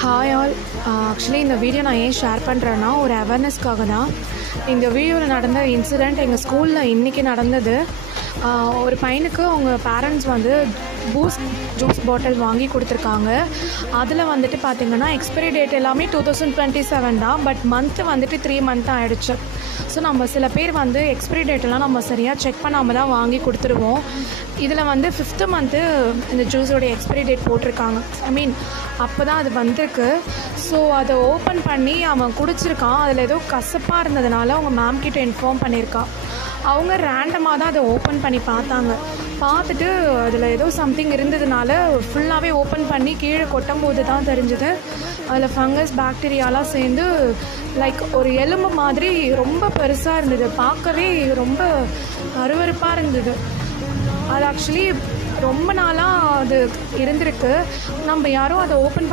Hi all. Actually இந்த video நான் ஏன் ஷேர் பண்ணுறேன்னா ஒரு அவேர்னஸ்க்காக தான். இந்த வீடியோவில் நடந்த இன்சிடெண்ட் எங்கள் ஸ்கூலில் இன்றைக்கி நடந்தது. ஒரு பையனுக்கு அவங்க பேரண்ட்ஸ் வந்து பூஸ்ட் ஜூஸ் பாட்டில் வாங்கி கொடுத்துருக்காங்க. அதில் வந்துட்டு பார்த்திங்கன்னா எக்ஸ்பைரி டேட் எல்லாமே 2027 தான். பட் மந்த்து வந்துட்டு 3 மந்த் ஆகிடுச்சு. ஸோ நம்ம சில பேர் வந்து எக்ஸ்பைரி டேட்டெல்லாம் நம்ம சரியாக செக் பண்ணாமல் தான் வாங்கி கொடுத்துருவோம். இதில் வந்து 5th மந்த்து இந்த ஜூஸோடைய எக்ஸ்பைரி டேட் போட்டிருக்காங்க. அப்போ தான் அது வந்திருக்கு. ஸோ அதை ஓப்பன் பண்ணி அவன் குடிச்சிருக்கான். அதில் ஏதோ கசப்பாக இருந்ததுனால அவங்க மேம் கிட்ட இன்ஃபார்ம் பண்ணியிருக்கான். அவங்க ரேண்டமாக தான் அதை ஓப்பன் பண்ணி பார்த்துட்டு அதில் ஏதோ சம்திங் இருந்ததுனால ஃபுல்லாகவே ஓப்பன் பண்ணி கீழே கொட்டும்போது தான் தெரிஞ்சுது அதில் ஃபங்கஸ் பாக்டீரியாலாம் சேர்ந்து லைக் ஒரு எலும்பு மாதிரி ரொம்ப பெருசாக இருந்தது. பார்க்கவே ரொம்ப அருவருப்பாக இருந்தது. அது ஆக்சுவலி ரொம்ப நாளாக அது இருந்திருக்கு. நம்ம யாரும் அதை ஓப்பன்